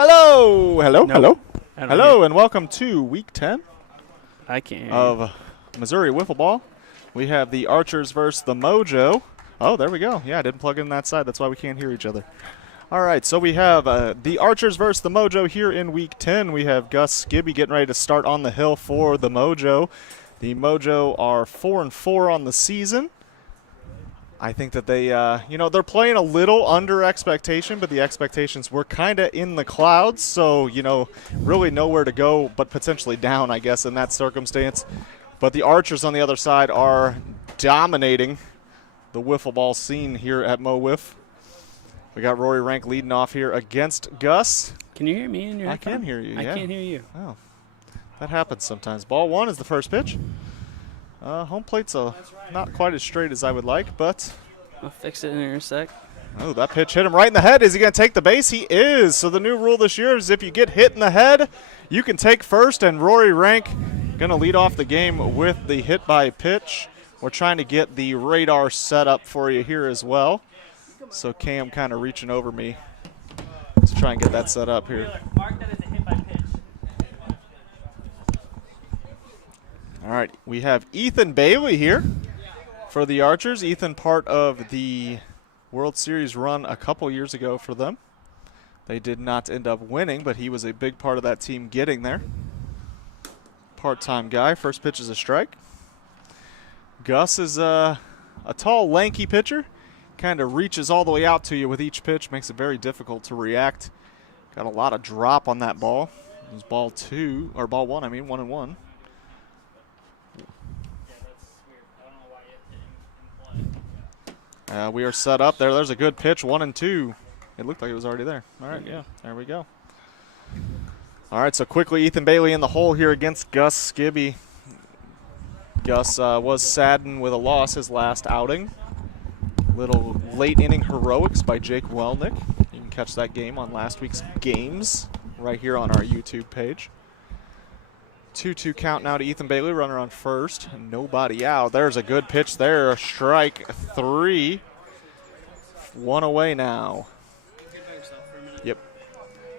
Hello, hello, Nope. hello, and welcome to Week 10 I can't. of Missouri Wiffle Ball. We have the Archers versus the Mojo. Oh, there we go. Yeah, I didn't plug in that side. That's why we can't hear each other. All right, so we have the Archers versus the Mojo here in Week 10. We have Gus Skibby getting ready to start on the hill for the Mojo. The Mojo are 4-4 on the season. I think that they, they're playing a little under expectation, but the expectations were kind of in the clouds. So, really nowhere to go but potentially down, I guess, in that circumstance. But the Archers on the other side are dominating the wiffle ball scene here at MO WIFF. We got Rory Rank leading off here against Gus. Can you hear me in your I can hear you, yeah. I can't hear you. Oh, that happens sometimes. Ball one is the first pitch. Home plate's not quite as straight as I would like, but I'll fix it in a sec. oh, that pitch hit him right in the head. Is he going to take the base? He is. So the new rule this year is if you get hit in the head, you can take first, and Rory Rank going to lead off the game with the hit by pitch. We're trying to get the radar set up for you here as well. So Cam kind of reaching over me to try and get that set up here. Mark that as a hit by pitch. All right, we have Ethan Bailey here for the Archers. Ethan, part of the World Series run a couple years ago for them. They did not end up winning, but he was a big part of that team getting there. Part-time guy. First pitch is a strike. Gus is a tall, lanky pitcher. Kind of reaches all the way out to you with each pitch. Makes it very difficult to react. Got a lot of drop on that ball. It was ball one, 1-1. We are set up there. There's a good pitch, 1-2. It looked like it was already there. All right, yeah, there we go. All right, so quickly Ethan Bailey in the hole here against Gus Skibby. Gus was saddened with a loss his last outing. Little late inning heroics by Jake Welnick. You can catch that game on last week's games right here on our YouTube page. 2-2 count now to Ethan Bailey, runner on first. Nobody out. There's a good pitch there. Strike three. One away now. Yep.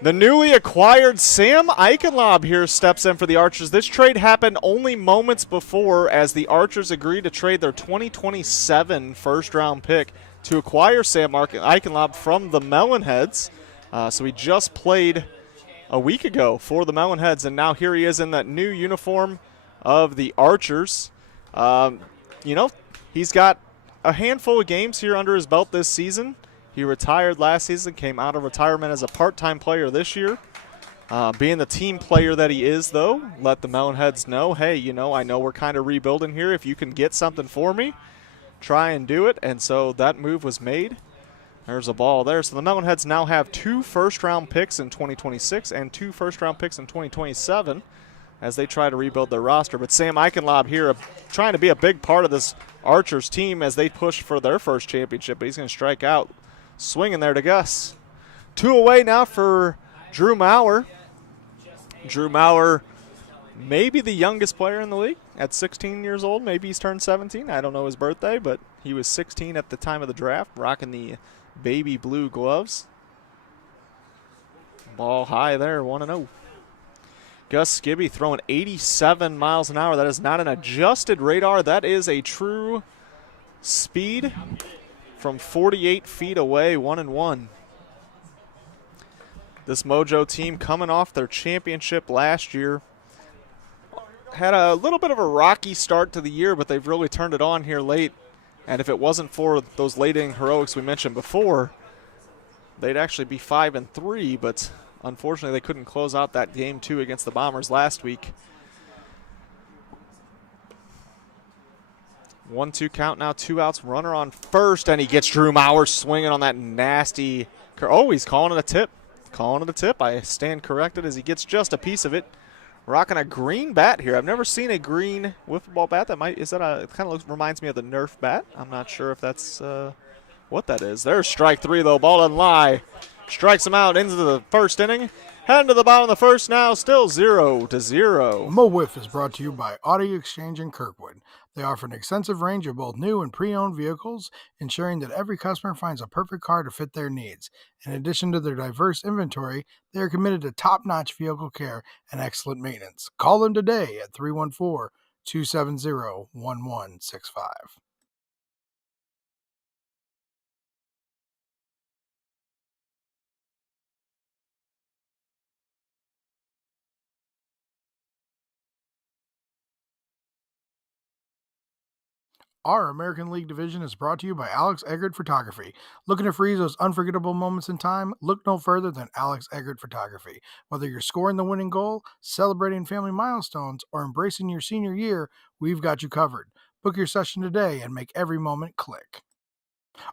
The newly acquired Sam Eichenlaub here steps in for the Archers. This trade happened only moments before as the Archers agreed to trade their 2027 first-round pick to acquire Sam Eichenlaub from the Melonheads. So he just played a week ago for the Melonheads, and now here he is in that new uniform of the Archers. He's got a handful of games here under his belt this season. He retired last season, came out of retirement as a part-time player this year. Being the team player that he is, though, let the Melonheads know, hey, I know we're kind of rebuilding here. If you can get something for me, try and do it. And so that move was made. There's a ball there. So the Melonheads now have 2 first-round picks in 2026 and 2 first-round picks in 2027 as they try to rebuild their roster. But Sam Eichenlaub here trying to be a big part of this Archers team as they push for their first championship. But he's going to strike out. Swinging there to Gus. 2 away now for Drew Maurer. Drew Maurer maybe the youngest player in the league at 16 years old. Maybe he's turned 17. I don't know his birthday, but he was 16 at the time of the draft, rocking the baby blue gloves. Ball high there, 1-0. Gus Skibby throwing 87 miles an hour. That is not an adjusted radar. That is a true speed from 48 feet away, 1-1. This Mojo team coming off their championship last year. Had a little bit of a rocky start to the year, but they've really turned it on here late. And if it wasn't for those late inning heroics we mentioned before, they'd actually be 5-3, but unfortunately they couldn't close out that game 2 against the Bombers last week. 1-2 count now, 2 outs, runner on first, and he gets Drew Maurer swinging on that nasty. Oh, he's calling it a tip. Calling it a tip. I stand corrected as he gets just a piece of it. Rocking a green bat here. I've never seen a green wiffle ball bat. It kind of reminds me of the Nerf bat. I'm not sure if that's what that is. There's strike 3 though. Ball doesn't lie. Strikes him out into the first inning. Heading to the bottom of the first now, still 0-0. Mo WIFF is brought to you by Audi Exchange in Kirkwood. They offer an extensive range of both new and pre-owned vehicles, ensuring that every customer finds a perfect car to fit their needs. In addition to their diverse inventory, they are committed to top-notch vehicle care and excellent maintenance. Call them today at 314-270-1165. Our American League division is brought to you by Alex Eggert Photography. Looking to freeze those unforgettable moments in time? Look no further than Alex Eggert Photography. Whether you're scoring the winning goal, celebrating family milestones, or embracing your senior year, we've got you covered. Book your session today and make every moment click.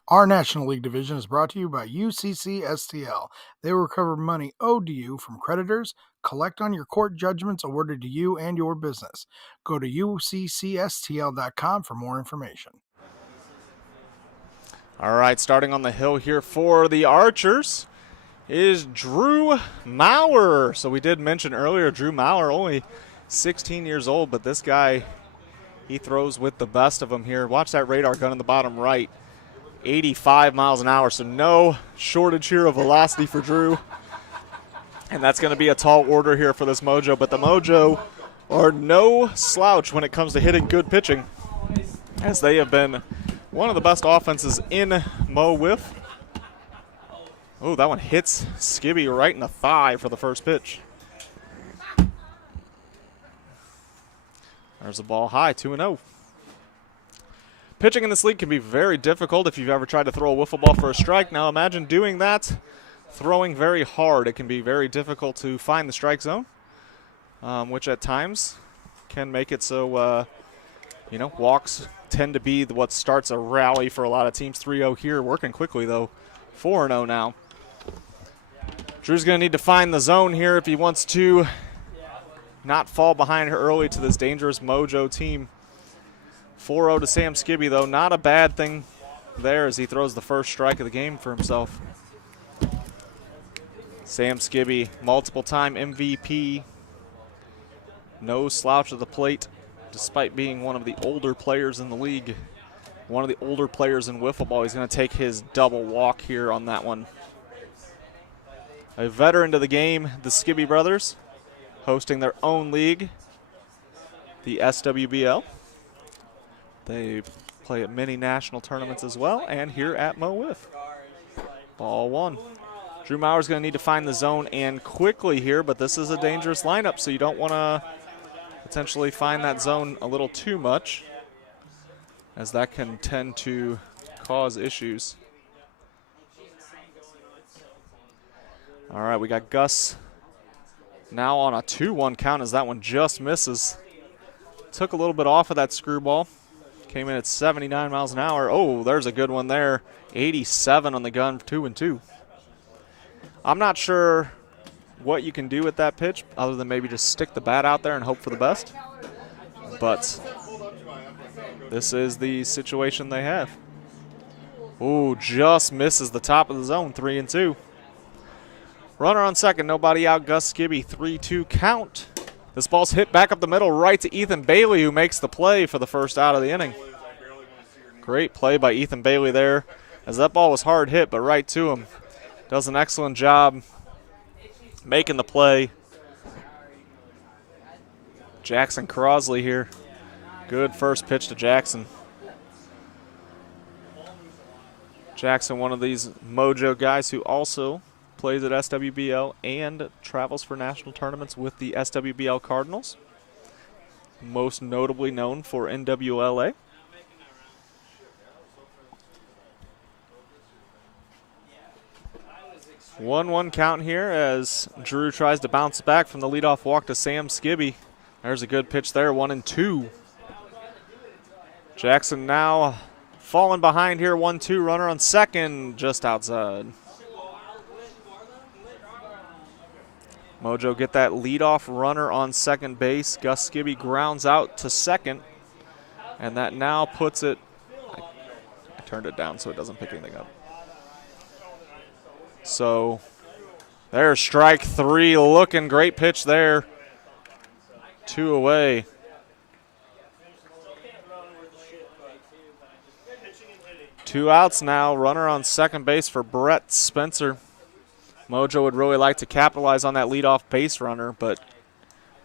Our National League division is brought to you by UCCSTL. They will recover money owed to you from creditors, collect on your court judgments awarded to you and your business. Go to uccstl.com for more information. All right, starting on the hill here for the Archers is Drew Maurer. So we did mention earlier Drew Maurer, only 16 years old, but this guy, he throws with the best of them here. Watch that radar gun in the bottom right. 85 miles an hour, so no shortage here of velocity for Drew. And that's going to be a tall order here for this Mojo, but the Mojo are no slouch when it comes to hitting good pitching, as they have been one of the best offenses in Mo WIFF. Oh, that one hits Skibby right in the thigh for the first pitch. There's the ball high, 2-0. Pitching in this league can be very difficult if you've ever tried to throw a wiffle ball for a strike. Now imagine doing that, throwing very hard. It can be very difficult to find the strike zone, which at times can make it so, walks tend to be what starts a rally for a lot of teams. 3-0 here, working quickly though, 4-0 now. Drew's going to need to find the zone here if he wants to not fall behind her early to this dangerous Mojo team. 4-0 to Sam Skibby, though. Not a bad thing there as he throws the first strike of the game for himself. Sam Skibby, multiple-time MVP. No slouch of the plate, despite being one of the older players in the league. One of the older players in wiffle ball. He's going to take his double walk here on that one. A veteran to the game, the Skibby brothers, hosting their own league, the SWBL. They play at many national tournaments as well, and here at Mo WIFF. Ball one. Drew Maurer's going to need to find the zone and quickly here, but this is a dangerous lineup, so you don't want to potentially find that zone a little too much, as that can tend to cause issues. All right, we got Gus now on a 2-1 count as that one just misses. Took a little bit off of that screwball. Came in at 79 miles an hour. Oh, there's a good one there. 87 on the gun, 2-2. I'm not sure what you can do with that pitch other than maybe just stick the bat out there and hope for the best. But this is the situation they have. Oh, just misses the top of the zone, 3-2. Runner on second, nobody out. Gus Skibby, 3-2 count. This ball's hit back up the middle right to Ethan Bailey, who makes the play for the first out of the inning. Great play by Ethan Bailey there, as that ball was hard hit, but right to him. Does an excellent job making the play. Jackson Crosley here. Good first pitch to Jackson. Jackson, one of these Mojo guys who also plays at SWBL and travels for national tournaments with the SWBL Cardinals. Most notably known for NWLA. One count here as Drew tries to bounce back from the leadoff walk to Sam Skibby. There's a good pitch there, 1-2. Jackson now falling behind here, 1-2. Runner on second, just outside. Mojo get that leadoff runner on second base. Gus Skibby grounds out to second, and that now puts it, I turned it down so it doesn't pick anything up. So There's strike 3, looking great pitch there. 2 away. Two outs now. Runner on second base for Brett Spencer. Mojo would really like to capitalize on that leadoff base runner, but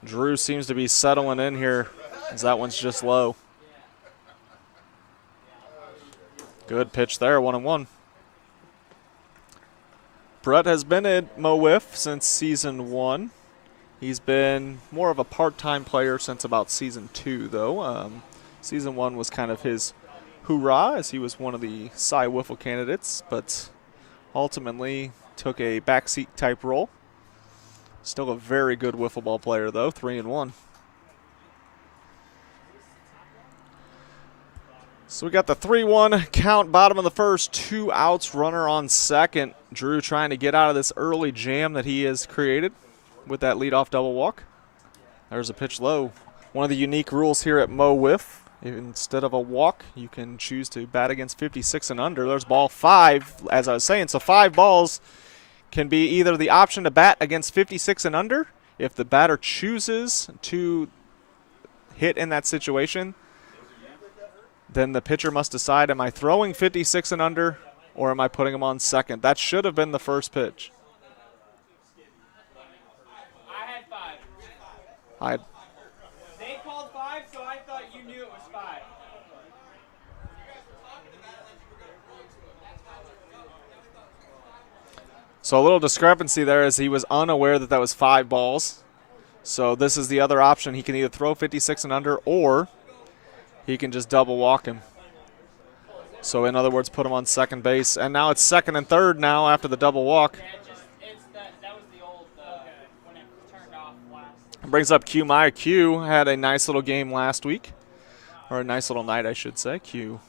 Drew seems to be settling in here as that one's just low. Good pitch there, 1-1. Brett has been at Mo WIFF since season 1. He's been more of a part-time player since about season 2, though. Season 1 was kind of his hoorah, as he was one of the Cy Wiffle candidates, but ultimately took a backseat type role. Still a very good wiffle ball player, though, 3-1. So we got the 3-1 count, bottom of the first, 2 outs, runner on second. Drew trying to get out of this early jam that he has created with that leadoff double walk. There's a pitch low. One of the unique rules here at Mo WIFF, instead of a walk, you can choose to bat against 56 and under. There's ball 5, as I was saying, so 5 balls can be either the option to bat against 56 and under. If the batter chooses to hit in that situation, then the pitcher must decide, am I throwing 56 and under or am I putting him on second? That should have been the first pitch. I had 5. They called 5, so I thought you knew it was 5. So a little discrepancy there as he was unaware that that was 5 balls. So this is the other option. He can either throw 56 and under or he can just double walk him. So in other words, put him on second base. And now it's second and third now after the double walk. That was the old, when it turned off last. Brings up Q Meyer. Q had a nice little game last week. Or a nice little night, I should say. Q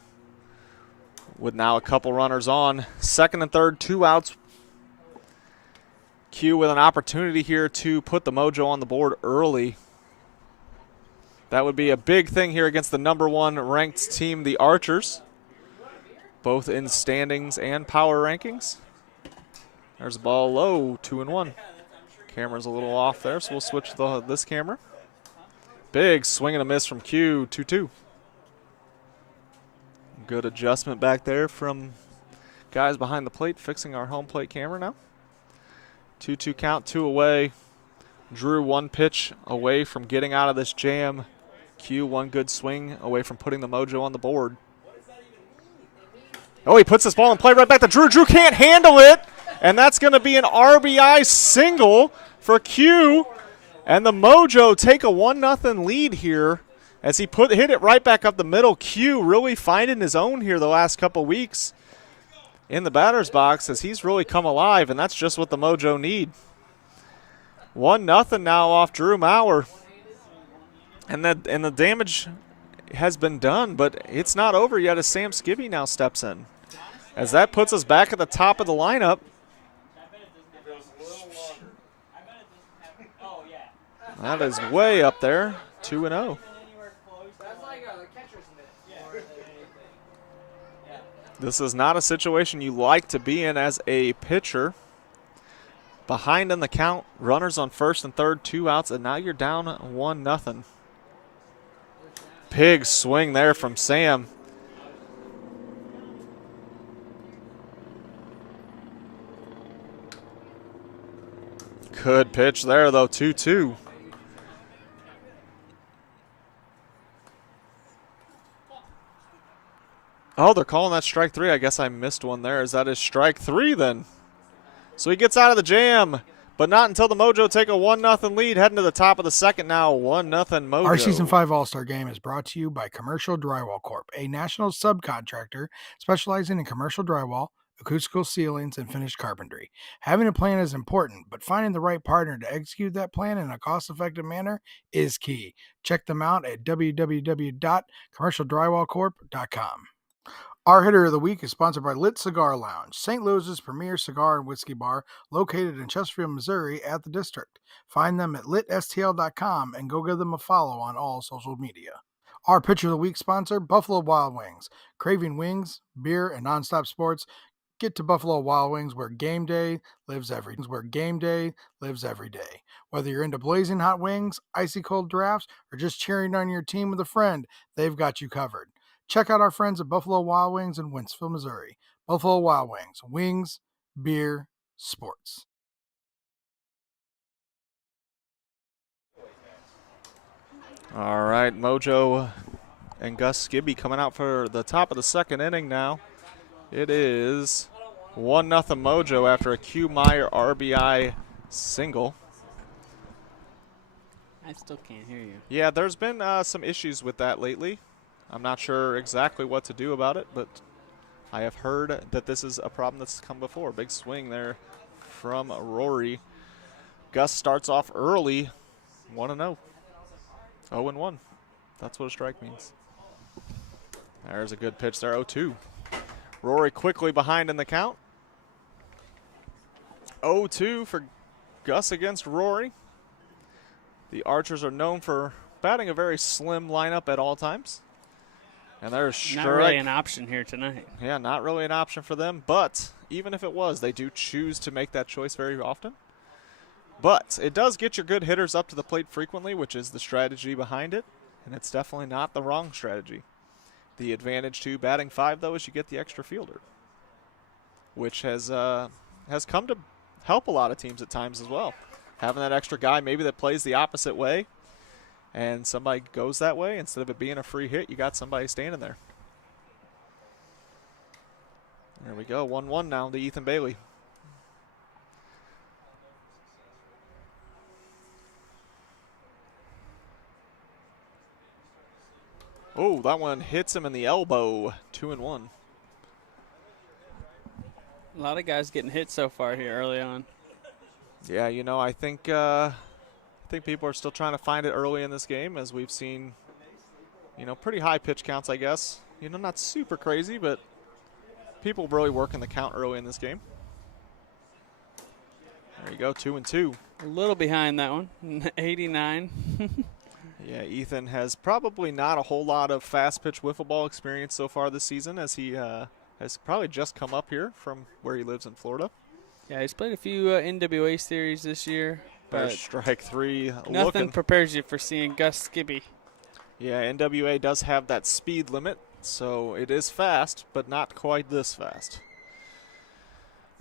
with now a couple runners on. Second and third, 2 outs. Q with an opportunity here to put the Mojo on the board early. That would be a big thing here against the #1 ranked team, the Archers, both in standings and power rankings. There's a ball low, 2-1. Camera's a little off there, so we'll switch this camera. Big swing and a miss from Q, 2-2. Good adjustment back there from guys behind the plate, fixing our home plate camera now. 2-2 count, 2 away. Drew 1 pitch away from getting out of this jam. Q 1 good swing away from putting the Mojo on the board. Oh, he puts this ball in play right back to Drew. Drew can't handle it, and that's going to be an RBI single for Q. And the Mojo take a 1-0 lead here as he hit it right back up the middle. Q really finding his own here the last couple weeks in the batter's box as he's really come alive, and that's just what the Mojo need. 1-0 now off Drew Maurer. And the damage has been done, but it's not over yet as Sam Skibby now steps in. As that puts us back at the top of the lineup. That is way up there, 2-0. This is not a situation you like to be in as a pitcher. Behind in the count, runners on first and third, 2 outs, and now you're down 1-0. Big swing there from Sam. Good pitch there, though, 2-2. Oh, they're calling that strike 3. I guess I missed one there. Is that his strike 3 then? So he gets out of the jam, but not until the Mojo take a 1-0 lead, heading to the top of the second now, 1-0 Mojo. Our Season 5 All-Star Game is brought to you by Commercial Drywall Corp., a national subcontractor specializing in commercial drywall, acoustical ceilings, and finished carpentry. Having a plan is important, but finding the right partner to execute that plan in a cost-effective manner is key. Check them out at www.commercialdrywallcorp.com. Our hitter of the week is sponsored by Lit Cigar Lounge, St. Louis's premier cigar and whiskey bar located in Chesterfield, Missouri at the District. Find them at litstl.com and go give them a follow on all social media. Our pitcher of the week sponsor, Buffalo Wild Wings. Craving wings, beer, and nonstop sports? Get to Buffalo Wild Wings where game day lives every day. Whether you're into blazing hot wings, icy cold drafts, or just cheering on your team with a friend, they've got you covered. Check out our friends at Buffalo Wild Wings in Wentzville, Missouri. Buffalo Wild Wings, wings, beer, sports. All right, Mojo and Gus Skibby coming out for the top of the second inning now. It is 1-0 Mojo after a Q Meyer RBI single. I still can't hear you. Yeah, there's been some issues with that lately. I'm not sure exactly what to do about it, but I have heard that this is a problem that's come before. Big swing there from Rory. Gus starts off early, 1-0. 0-1. That's what a strike means. There's a good pitch there, 0-2. Rory quickly behind in the count. 0-2 for Gus against Rory. The Archers are known for batting a very slim lineup at all times. And there's strike. Not really an option here tonight. Yeah, not really an option for them. But even if it was, they do choose to make that choice very often. But it does get your good hitters up to the plate frequently, which is the strategy behind it. And it's definitely not the wrong strategy. The advantage to batting 5, though, is you get the extra fielder, which has come to help a lot of teams at times as well. Having that extra guy maybe that plays the opposite way and somebody goes that way, instead of it being a free hit, you got somebody standing there. There we go, 1-1 now to Ethan Bailey. Oh, that one hits him in the elbow. 2-1. A lot of guys getting hit so far here early on. Yeah, you know, I think people are still trying to find it early in this game, as we've seen, you know, pretty high pitch counts, I guess. You know, not super crazy, but people really working the count early in this game. There you go, 2-2. A little behind that one, 89. Yeah, Ethan has probably not a whole lot of fast pitch wiffle ball experience so far this season, as he has probably just come up here from where he lives in Florida. Yeah, he's played a few NWA series this year. There's strike 3 Nothing looking. prepares you for seeing Gus Skibby. Yeah, NWA does have that speed limit, so it is fast, but not quite this fast.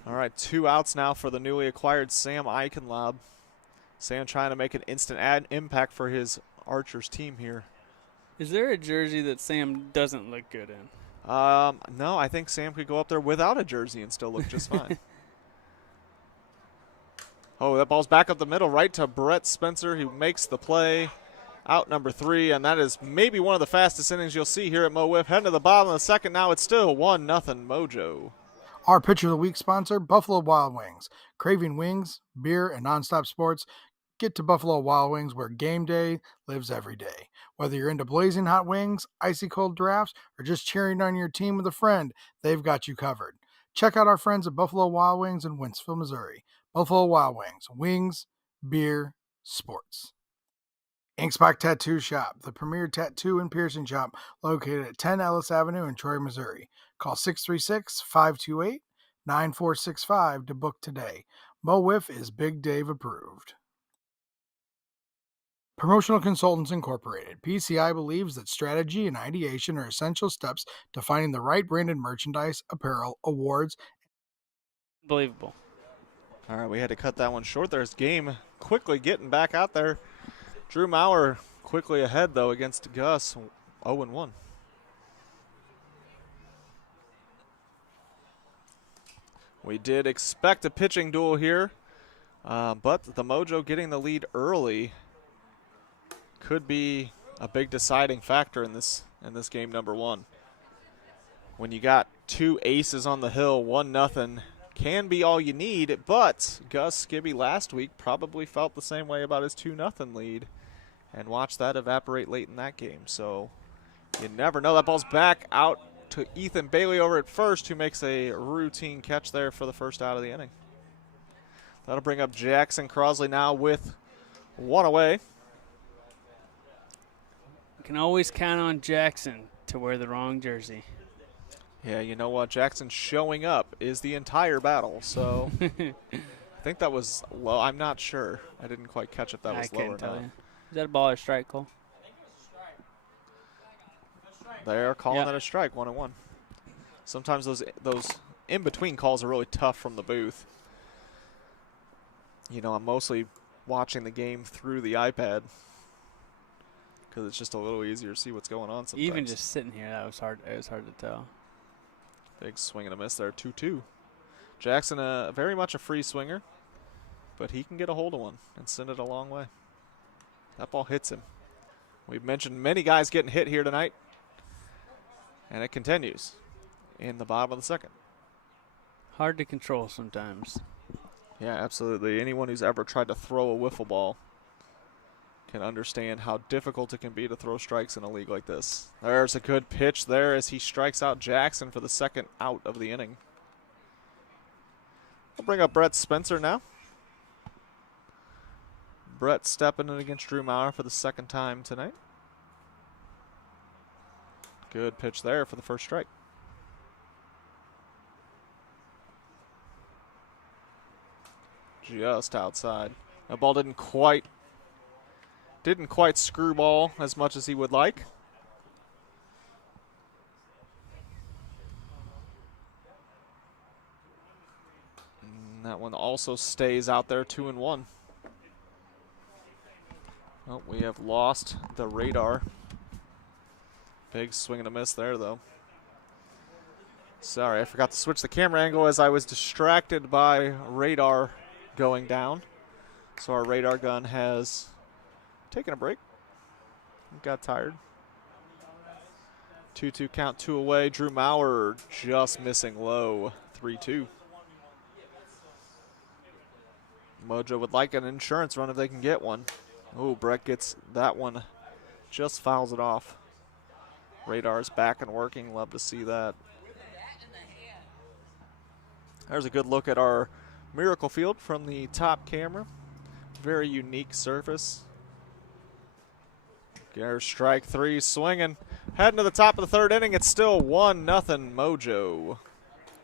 All right, 2 outs now for the newly acquired Sam Eichenlob. Sam trying to make an instant impact for his Archers team here. Is there a jersey that Sam doesn't look good in? No, I think Sam could go up there without a jersey and still look just fine. Oh, that ball's back up the middle, right to Brett Spencer, who makes the play. Out number 3, and that is maybe one of the fastest innings you'll see here at Mo Wiff. Heading to the bottom of the second now. It's still 1-0 Mojo. Our Pitcher of the Week sponsor, Buffalo Wild Wings. Craving wings, beer, and nonstop sports? Get to Buffalo Wild Wings where game day lives every day. Whether you're into blazing hot wings, icy cold drafts, or just cheering on your team with a friend, they've got you covered. Check out our friends at Buffalo Wild Wings in Wentzville, Missouri. Buffalo Wild Wings, wings, beer, sports. Inkspot Tattoo Shop, the premier tattoo and piercing shop located at 10 Ellis Avenue in Troy, Missouri. Call 636-528-9465 to book today. Mo Wiff is Big Dave approved. Promotional Consultants Incorporated. PCI believes that strategy and ideation are essential steps to finding the right branded merchandise, apparel, awards. Unbelievable. All right, we had to cut that one short. There's Game quickly getting back out there. Drew Maurer quickly ahead, though, against Gus, 0-1. We did expect a pitching duel here, but the Mojo getting the lead early could be a big deciding factor in this game number 1. When you got 2 aces on the hill, 1-0 can be all you need, but Gus Skibby last week probably felt the same way about his 2-0 lead and watched that evaporate late in that game. So you never know. That ball's back out to Ethan Bailey over at first, who makes a routine catch there for the first out of the inning. That'll bring up Jackson Crosley now with 1 away. You can always count on Jackson to wear the wrong jersey. Yeah, you know what? Jackson showing up is the entire battle, so I think that was low. I'm not sure. I didn't quite catch if that was I low or couldn't tell not. you. Is that a ball or strike, Cole? They're calling Yep. that a strike, 1-1. Sometimes those in-between calls are really tough from the booth. You know, I'm mostly watching the game through the iPad because it's just a little easier to see what's going on sometimes. Even just sitting here, that was hard. It was hard to tell. Big swing and a miss there, 2-2. Jackson, very much a free swinger, but he can get a hold of one and send it a long way. That ball hits him. We've mentioned many guys getting hit here tonight, and it continues in the bottom of the second. Hard to control sometimes. Yeah, absolutely. Anyone who's ever tried to throw a wiffle ball can understand how difficult it can be to throw strikes in a league like this. There's a good pitch there as he strikes out Jackson for the second out of the inning. We'll bring up Brett Spencer now. Brett stepping in against Drew Maurer for the second time tonight. Good pitch there for the first strike. Just outside. That ball didn't quite screwball as much as he would like. And that one also stays out there, 2-1. Well, we have lost the radar. Big swing and a miss there, though. Sorry, I forgot to switch the camera angle as I was distracted by radar going down. So our radar gun has taken a break. Got tired. 2-2 count, 2 away. Drew Maurer just missing low, 3-2. Mojo would like an insurance run if they can get one. Oh, Brett gets that one, just fouls it off. Radar's back and working, love to see that. There's a good look at our Miracle Field from the top camera. Very unique surface. There's strike 3, swinging. Heading to the top of the third inning, it's still 1-0 Mojo.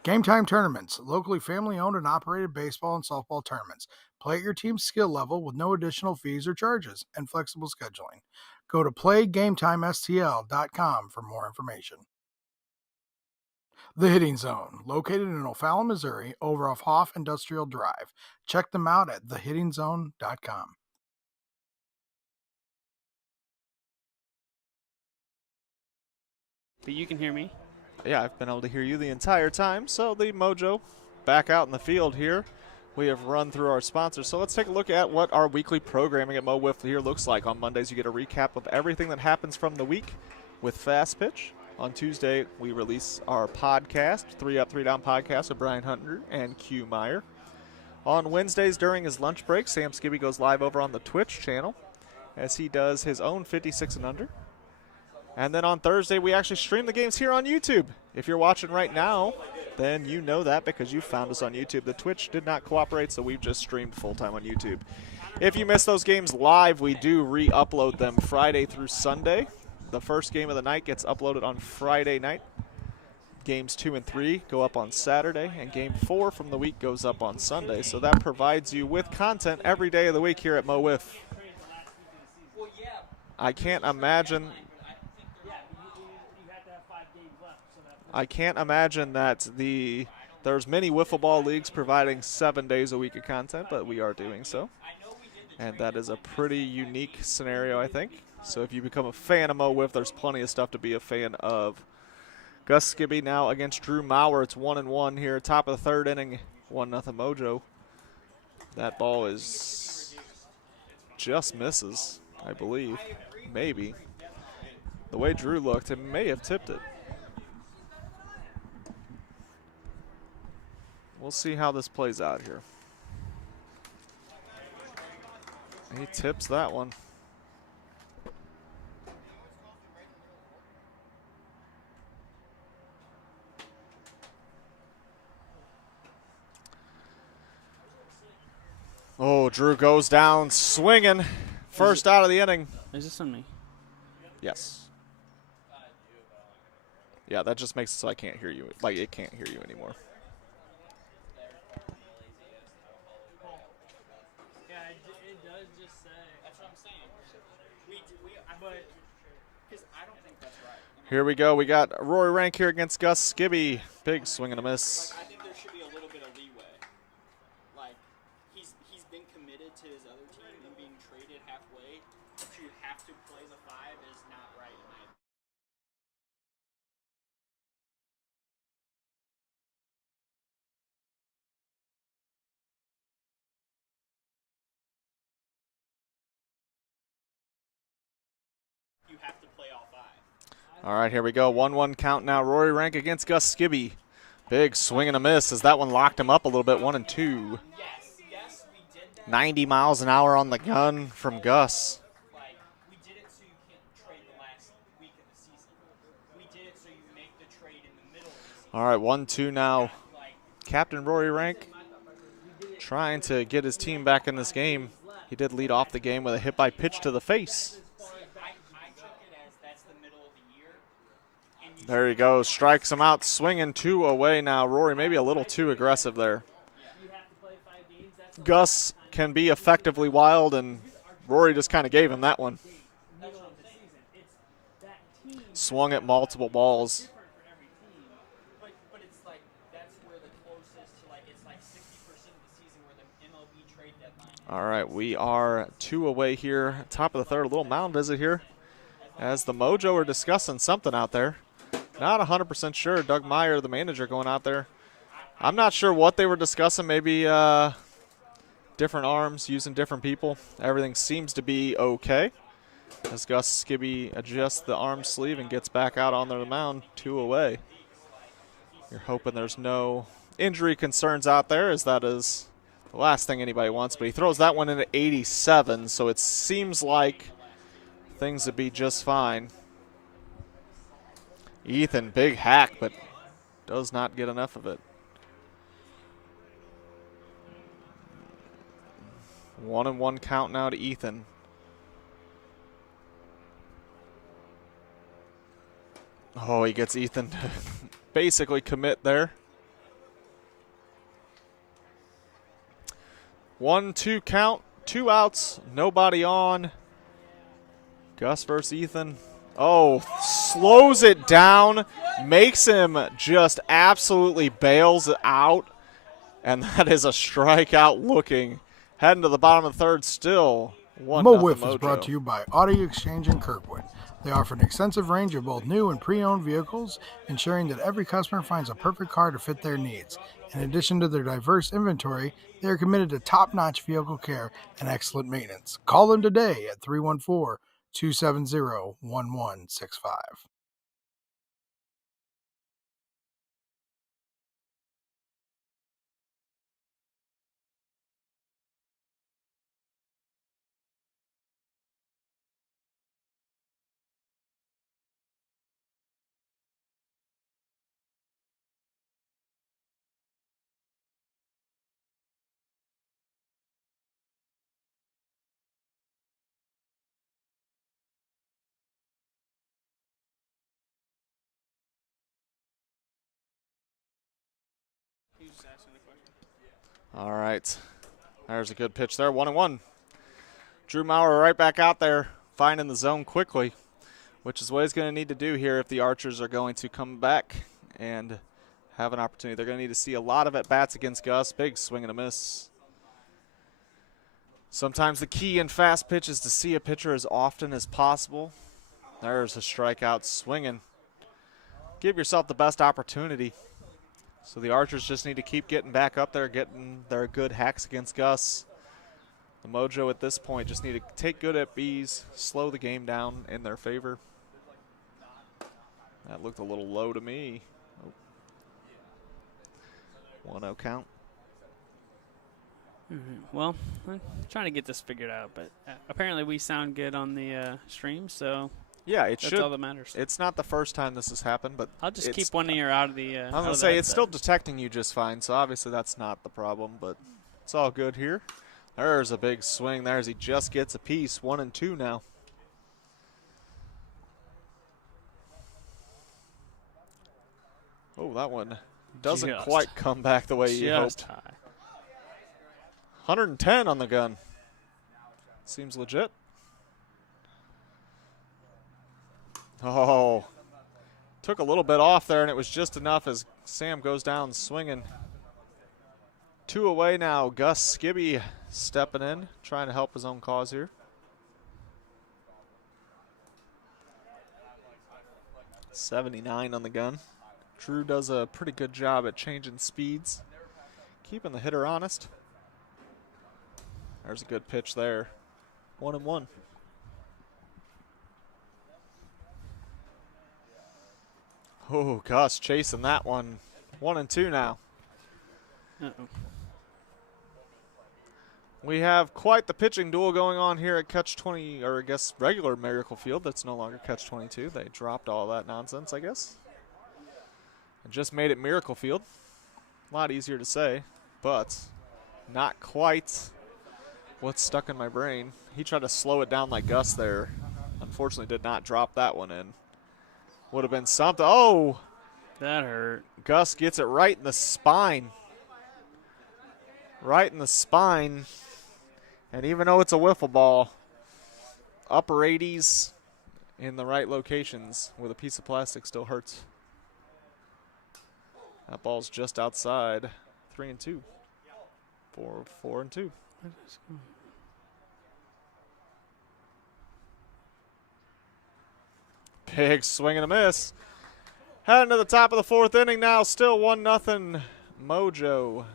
Gametime tournaments, locally family-owned and operated baseball and softball tournaments. Play at your team's skill level with no additional fees or charges and flexible scheduling. Go to playgametimestl.com for more information. The Hitting Zone, located in O'Fallon, Missouri, over off Hoff Industrial Drive. Check them out at thehittingzone.com. But you can hear me. Yeah, I've been able to hear you the entire time. So the Mojo back out in the field here. We have run through our sponsors. So let's take a look at what our weekly programming at Mo WIFF here looks like. On Mondays, you get a recap of everything that happens from the week with Fastpitch. On Tuesday, we release our podcast, 3 Up, 3 Down podcast with Brian Hunter and Q Meyer. On Wednesdays, during his lunch break, Sam Skibby goes live over on the Twitch channel as he does his own 56 and under. And then on Thursday, we actually stream the games here on YouTube. If you're watching right now, then you know that because you found us on YouTube. The Twitch did not cooperate, so we've just streamed full-time on YouTube. If you miss those games live, we do re-upload them Friday through Sunday. The first game of the night gets uploaded on Friday night. Games 2 and 3 go up on Saturday, and Game 4 from the week goes up on Sunday. So that provides you with content every day of the week here at Mo WIFF. I can't imagine that there's many Wiffle Ball Leagues providing 7 days a week of content, but we are doing so. And that is a pretty unique scenario, I think. So if you become a fan of Mo WIFF, there's plenty of stuff to be a fan of. Gus Skibby now against Drew Maurer. It's 1-1 here, top of the third inning, 1-0 Mojo. That ball is just misses, I believe. Maybe. The way Drew looked, it may have tipped it. We'll see how this plays out here. He tips that one. Oh, Drew goes down swinging. First out of the inning. Is this on me? Yes. Yeah, that just makes it so I can't hear you. Like, it can't hear you anymore. Yeah, it does just say. That's what I'm saying. Because I don't think that's right. Here we go. We got Rory Rank here against Gus Skibby. Big swing and a miss. I think there should be a little bit of leeway. Like, he's been committed to his other team, and being traded halfway to have to play the 5 is not right in my opinion. You have to play all 5. All right, here we go. 1-1 count now. Rory Rank against Gus Skibby. Big swing and a miss as that one locked him up a little bit. 1-2. Yes, we did that. 90 miles an hour on the gun from Gus. Like, we did it so you can't trade the last week of the season. We did it so you make the trade in the middle of the season. All right, 1-2 now. Captain Rory Rank trying to get his team back in this game. He did lead off the game with a hit by pitch to the face. I took it as that's the middle of the year. And you There he goes. Strikes him out, swinging 2 away now. Rory maybe a little too aggressive there. Gus can be effectively wild, and Rory just kind of gave him that one. Swung at multiple balls. but it's like that's where the closest to like it's like 60% of the season where the MLB trade deadline is. All right, we are 2 away here. Top of the third, a little mound visit here. As the Mojo are discussing something out there. Not 100% sure. Doug Meyer, the manager, going out there. I'm not sure what they were discussing. Maybe different arms, using different people. Everything seems to be okay. As Gus Skibby adjusts the arm sleeve and gets back out on the mound, 2 away. You're hoping there's no injury concerns out there, as that is the last thing anybody wants. But he throws that one into 87, so it seems like things would be just fine. Ethan, big hack, but does not get enough of it. 1-1 count now to Ethan. Oh, he gets Ethan to basically commit there. 1-2 count, 2 outs, nobody on. Gus versus Ethan. Oh, slows it down, makes him just absolutely bails it out. And that is a strikeout looking. Heading to the bottom of the third still. 1-0 Mo Wiff is Mojo. brought to you by Audi Exchange in Kirkwood. They offer an extensive range of both new and pre-owned vehicles, ensuring that every customer finds a perfect car to fit their needs. In addition to their diverse inventory, they are committed to top-notch vehicle care and excellent maintenance. Call them today at 314-270-1165. He was just asking the question. All right. There's a good pitch there. 1-1. Drew Maurer right back out there, finding the zone quickly, which is what he's going to need to do here if the Archers are going to come back and have an opportunity. They're going to need to see a lot of at-bats against Gus. Big swing and a miss. Sometimes the key in fast pitch is to see a pitcher as often as possible. There's a strikeout swinging. Give yourself the best opportunity. So the Archers just need to keep getting back up there, getting their good hacks against Gus. The Mojo at this point just need to take good at Bs, slow the game down in their favor. That looked a little low to me. Oh. 1-0 count. Well, I'm trying to get this figured out, but apparently we sound good on the stream, so Yeah, it that's should. all that matters. It's not the first time this has happened, but I'll just it's- keep one ear out of the. I was going to say, it's still detecting you just fine, so obviously that's not the problem, but it's all good here. There's a big swing there as he just gets a piece. 1-2 now. Oh, that one doesn't Just. quite come back the way you Just hoped. high. 110 on the gun. Seems legit. Oh, took a little bit off there, and it was just enough as Sam goes down swinging. 2 away now. Gus Skibby stepping in, trying to help his own cause here. 79 on the gun. Drew does a pretty good job at changing speeds, keeping the hitter honest. There's a good pitch there. 1-1. Oh, Gus chasing that one. 1-2 now. Uh-oh. We have quite the pitching duel going on here at Catch 20, or I guess regular Miracle Field. That's no longer Catch 22. They dropped all that nonsense, I guess, and just made it Miracle Field. A lot easier to say, but not quite what's stuck in my brain. He tried to slow it down like Gus there. Unfortunately, did not drop that one in. Would have been something. Oh! That hurt. Gus gets it right in the spine. Right in the spine. And even though it's a wiffle ball, upper 80s in the right locations with a piece of plastic still hurts. That ball's just outside. 3-2. 4-2. Big swing and a miss. Heading to the top of the 4th inning now. Still 1-0 Mojo.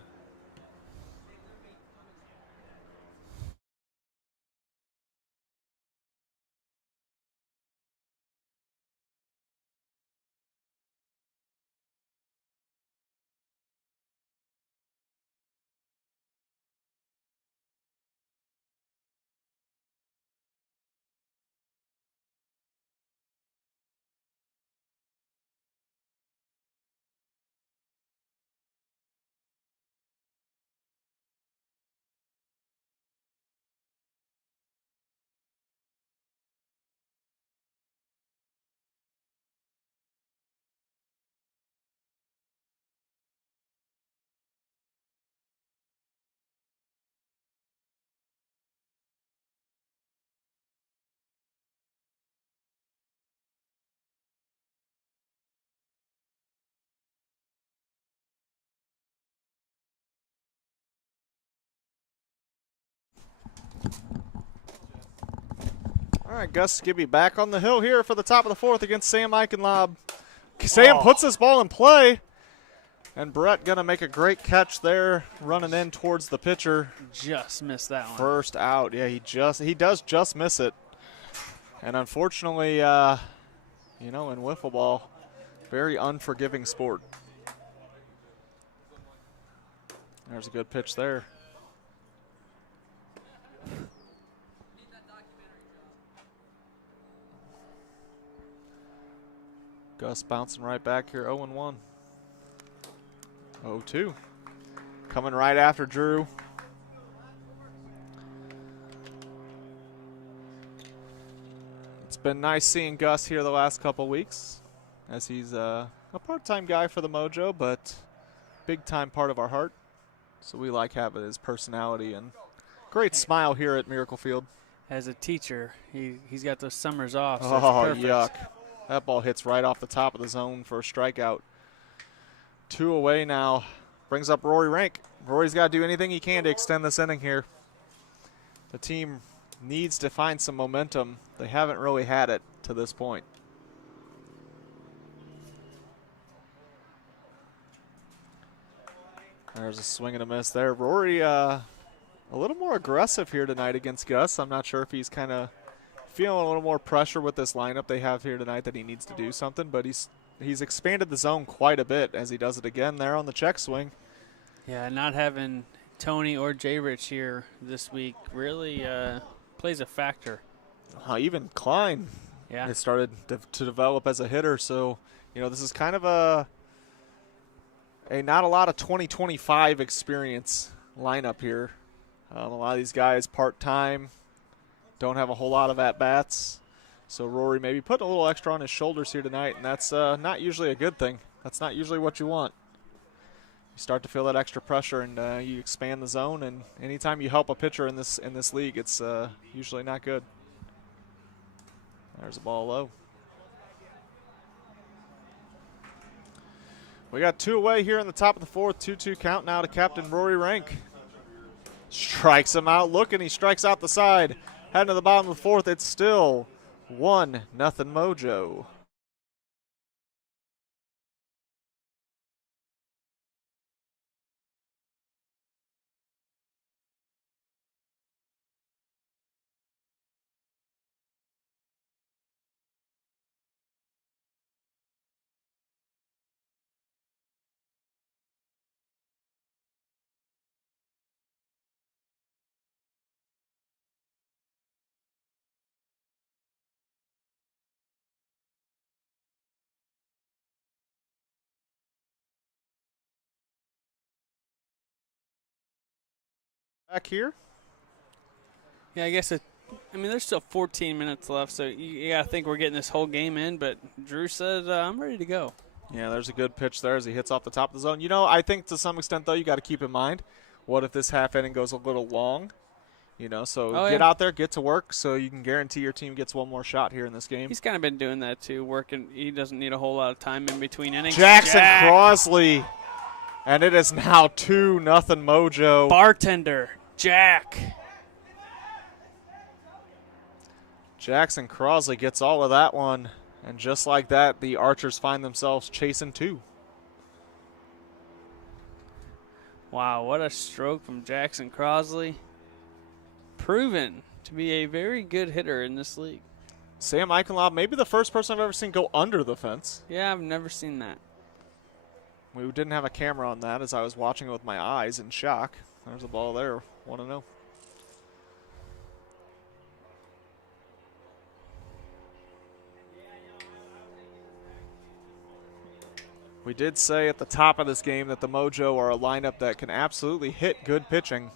All right, Gus Skibby back on the hill here for the top of the 4th against Sam Eichenlob. Sam puts this ball in play, and Brett going to make a great catch there, running in towards the pitcher. Just missed that one. First out. Yeah, he does just miss it. And unfortunately, in wiffle ball, very unforgiving sport. There's a good pitch there. Gus bouncing right back here, 0-1. 0-2. Coming right after Drew. It's been nice seeing Gus here the last couple weeks, as he's a part-time guy for the Mojo, but big-time part of our heart. So we like having his personality and great smile here at Miracle Field. As a teacher, he's got those summers off. So Oh, it's perfect. yuck. That ball hits right off the top of the zone for a strikeout. 2 away now. Brings up Rory Rank. Rory's got to do anything he can to extend this inning here. The team needs to find some momentum. They haven't really had it to this point. There's a swing and a miss there. Rory a little more aggressive here tonight against Gus. I'm not sure if he's kind of feeling a little more pressure with this lineup they have here tonight, that he needs to do something, but he's expanded the zone quite a bit as he does it again there on the check swing. Yeah, not having Tony or J. Rich here this week really plays a factor. Even Klein has started to develop as a hitter, so this is kind of a not a lot of 2025 experience lineup here. A lot of these guys part-time, don't have a whole lot of at-bats. So Rory maybe putting a little extra on his shoulders here tonight, and that's not usually a good thing. That's not usually what you want. You start to feel that extra pressure, and you expand the zone. And anytime you help a pitcher in this league, it's usually not good. There's a ball low. We got 2 away here in the top of the 4th. 2-2 count now to Captain Rory Rank. Strikes him out looking. He strikes out the side. Heading to the bottom of the 4th. It's still 1-0 Mojo. Back here. Yeah, I guess I mean, there's still 14 minutes left, so you got to think we're getting this whole game in, but Drew says, I'm ready to go. Yeah, there's a good pitch there as he hits off the top of the zone. You know, I think to some extent, though, you got to keep in mind, what if this half inning goes a little long? You know, so get out there, get to work, so you can guarantee your team gets one more shot here in this game. He's kind of been doing that, too, working. He doesn't need a whole lot of time in between innings. Jackson Crosley, and it is now 2-0 Mojo. Bartender, Jack. Jackson Crosley gets all of that one, and just like that, the Archers find themselves chasing 2. Wow, what a stroke from Jackson Crosley. Proven to be a very good hitter in this league. Sam Eichenlaub, maybe the first person I've ever seen go under the fence. Yeah, I've never seen that. We didn't have a camera on that as I was watching it with my eyes in shock. There's a ball there, 1-0. We did say at the top of this game that the Mojo are a lineup that can absolutely hit good pitching,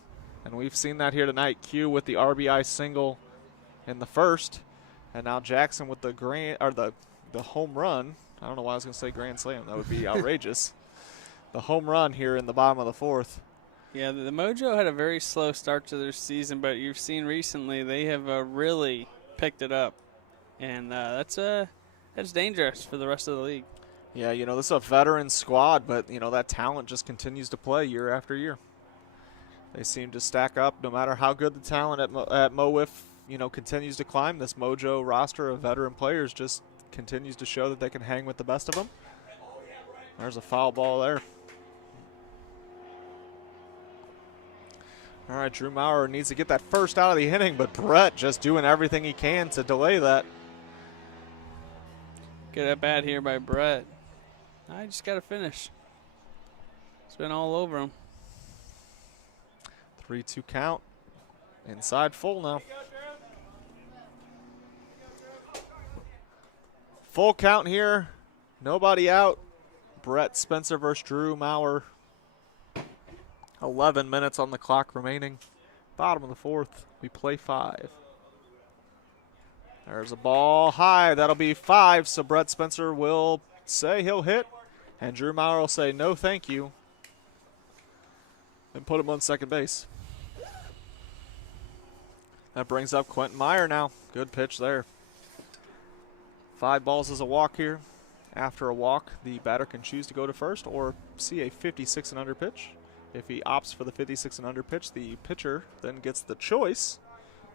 and we've seen that here tonight. Q with the RBI single in the first, and now Jackson with the the home run. I don't know why I was going to say grand slam. That would be outrageous. The home run here in the bottom of the 4th. Yeah, the Mojo had a very slow start to their season, but you've seen recently they have really picked it up, and that's dangerous for the rest of the league. Yeah, you know, this is a veteran squad, but, you know, that talent just continues to play year after year. They seem to stack up no matter how good the talent at Mo WIFF, you know, continues to climb. This Mojo roster of veteran players just continues to show that they can hang with the best of them. There's a foul ball there. All right, Drew Maurer needs to get that first out of the inning, but Brett just doing everything he can to delay that. Good at bat here by Brett. I just got to finish. It's been all over him. 3-2 count. Inside full now. Full count here. Nobody out. Brett Spencer versus Drew Maurer. 11 minutes on the clock remaining. Bottom of the 4th. We play 5. There's a ball high. That'll be 5. So Brett Spencer will say he'll hit. And Drew Maurer will say no thank you. And put him on second base. That brings up Quentin Meyer now. Good pitch there. 5 balls is a walk here. After a walk, the batter can choose to go to first or see a 56 and under pitch. If he opts for the 56 and under pitch, the pitcher then gets the choice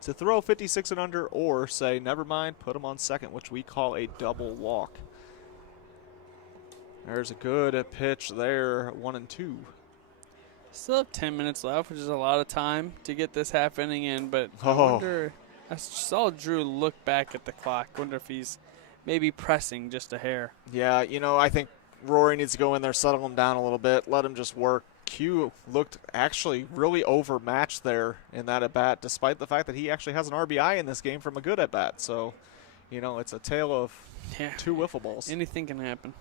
to throw 56 and under or say, never mind, put him on second, which we call a double walk. There's a good pitch there, 1-2. Still have 10 minutes left, which is a lot of time to get this half inning in, but I wonder, I saw Drew look back at the clock. Wonder if he's maybe pressing just a hair. Yeah, you know, I think Rory needs to go in there, settle him down a little bit, let him just work. Q looked actually really overmatched there in that at-bat, despite the fact that he actually has an RBI in this game from a good at-bat. So, you know, it's a tale of 2 wiffle balls. Anything can happen.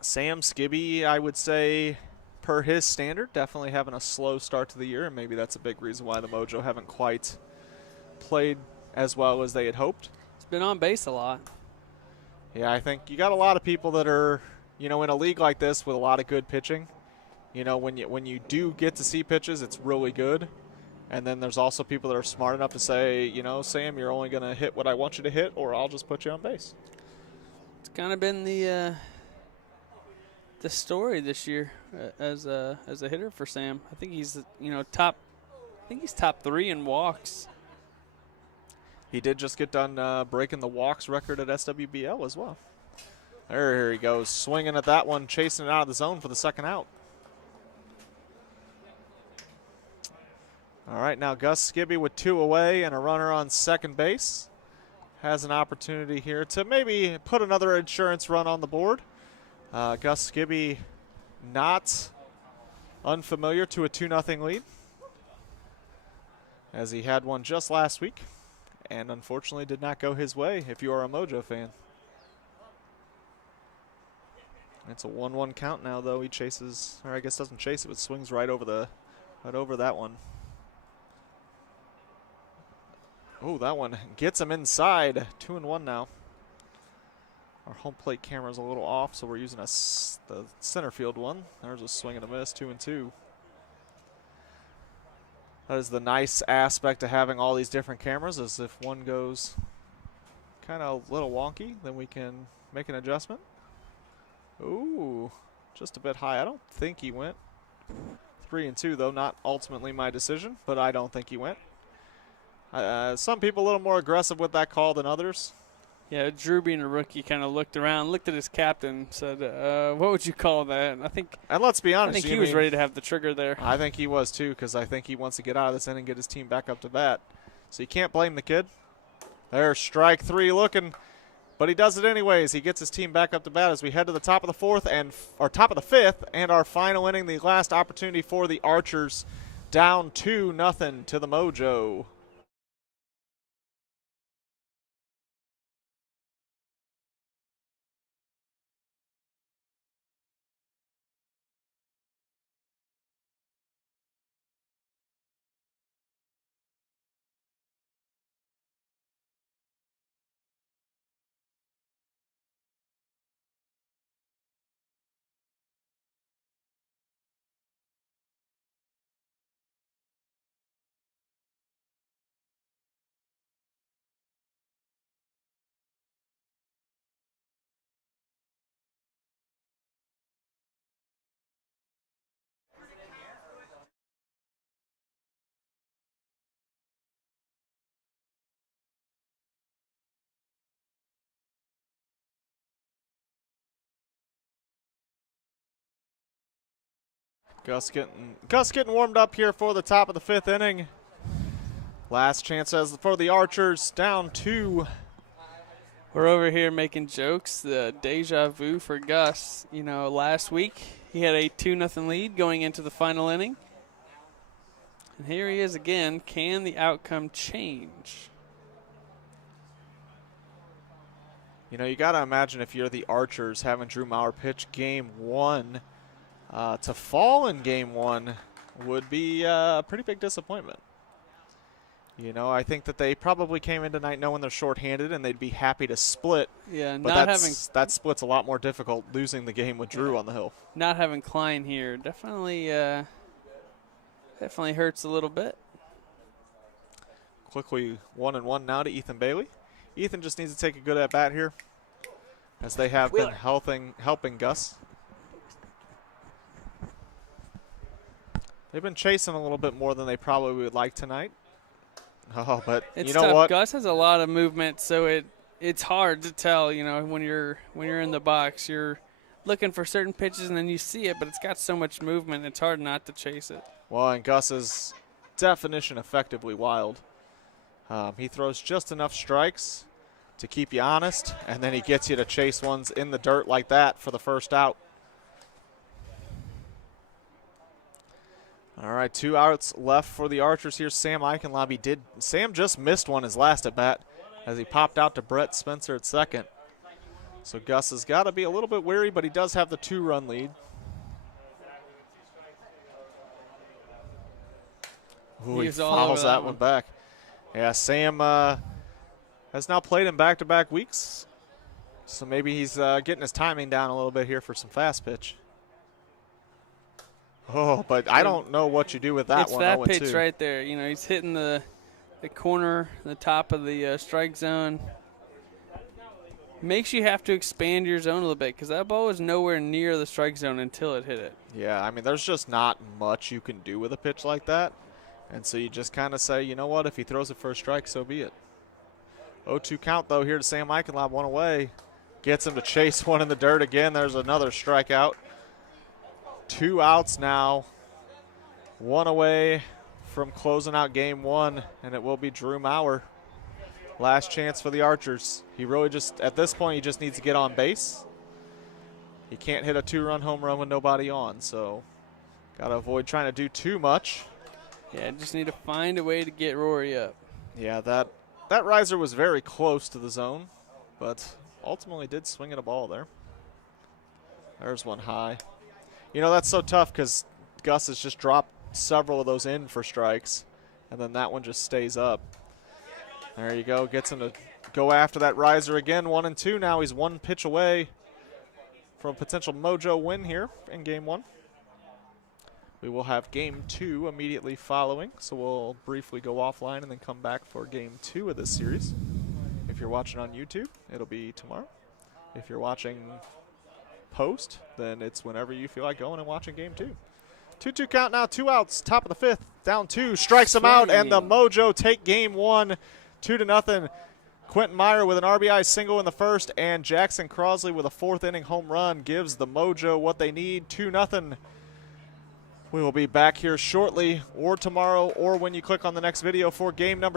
Sam Skibby, I would say, per his standard, definitely having a slow start to the year, and maybe that's a big reason why the Mojo haven't quite played as well as they had hoped. He's been on base a lot. Yeah, I think you got a lot of people that are, in a league like this with a lot of good pitching. When you do get to see pitches, it's really good. And then there's also people that are smart enough to say, Sam, you're only going to hit what I want you to hit, or I'll just put you on base. It's kind of been the story this year as a hitter for Sam. I think he's top. I think he's top 3 in walks. He did just get done breaking the walks record at SWBL as well. Here he goes, swinging at that one, chasing it out of the zone for the second out. All right, now Gus Skibby with 2 away and a runner on second base. Has an opportunity here to maybe put another insurance run on the board. Gus Skibby not unfamiliar to a 2-0 lead, as he had one just last week and unfortunately did not go his way if you are a Mojo fan. It's a 1-1 count now, though. He chases, or I guess doesn't chase it, but swings right over that one. Oh, that one gets him inside. 2-1 now. Our home plate camera is a little off, so we're using the center field one. There's a swing and a miss, 2-2. That is the nice aspect of having all these different cameras, is if one goes kind of a little wonky, then we can make an adjustment. Ooh, just a bit high. I don't think he went. 3-2, though, not ultimately my decision, but I don't think he went. Some people a little more aggressive with that call than others. Yeah, Drew, being a rookie, kind of looked around, looked at his captain, said, what would you call that? And let's be honest, I think he was ready to have the trigger there. I think he was too, because I think he wants to get out of this inning and get his team back up to bat. So you can't blame the kid. There's strike 3 looking, but he does it anyways. He gets his team back up to bat as we head to the top of the 4th or top of the 5th, and our final inning, the last opportunity for the Archers, down 2-0 to the Mojo. Gus getting warmed up here for the top of the 5th inning. Last chance for the Archers, down 2. We're over here making jokes. The deja vu for Gus. Last week he had a 2-0 lead going into the final inning. And here he is again. Can the outcome change? You got to imagine if you're the Archers having Drew Maurer pitch game 1. To fall in game 1 would be a pretty big disappointment. I think that they probably came in tonight knowing they're shorthanded and they'd be happy to split. Yeah, but that split's a lot more difficult losing the game with Drew on the hill. Not having Klein here definitely hurts a little bit. Quickly 1-1 now to Ethan Bailey. Ethan just needs to take a good at bat here, as they have been helping Gus. They've been chasing a little bit more than they probably would like tonight. Oh, but it's you know tough. what? Gus has a lot of movement, so it's hard to tell. When you're in the box, you're looking for certain pitches and then you see it, but it's got so much movement, it's hard not to chase it. Well, and Gus is definition effectively wild. He throws just enough strikes to keep you honest, and then he gets you to chase ones in the dirt like that for the first out. All right, 2 outs left for the Archers here. Sam Sam just missed one his last at bat as he popped out to Brett Spencer at second. So Gus has got to be a little bit wary, but he does have the 2-run lead. Ooh, he fouls that one back. Yeah, Sam has now played in back-to-back weeks. So maybe he's getting his timing down a little bit here for some fast pitch. Oh, but I don't know what you do with that it's one. It's that 0-2. pitch right there. You know, he's hitting the corner, the top of the strike zone. Makes you have to expand your zone a little bit because that ball was nowhere near the strike zone until it hit it. Yeah, I mean, there's just not much you can do with a pitch like that. And so you just kind of say, you know what, if he throws it for a strike, so be it. 0-2 count, though, here to Sam Eichenlaub, one away. Gets him to chase one in the dirt again. There's another strikeout. 2 outs now. 1 away from closing out game 1, and it will be Drew Maurer. Last chance for the Archers. He really just, at this point, he just needs to get on base. He can't hit a 2-run home run with nobody on, so got to avoid trying to do too much. Yeah, just need to find a way to get Rory up. Yeah, that riser was very close to the zone, but ultimately did swing at a ball there. There's one high. You know, that's so tough because Gus has just dropped several of those in for strikes, and then that one just stays up. There you go. Gets him to go after that riser again. 1-2 now. He's 1 pitch away from a potential Mojo win here in game 1. We will have game 2 immediately following, so we'll briefly go offline and then come back for game 2 of this series. If you're watching on YouTube, it'll be tomorrow. If you're watching post, then it's whenever you feel like going and watching game 2. 2-2 count now, 2 outs, top of the 5th, down 2, strikes him out, and the Mojo take game 1, 2-0. Quentin Meyer with an RBI single in the first, and Jackson Crosley with a 4th inning home run gives the Mojo what they need, 2-0. We will be back here shortly or tomorrow or when you click on the next video for game number 2.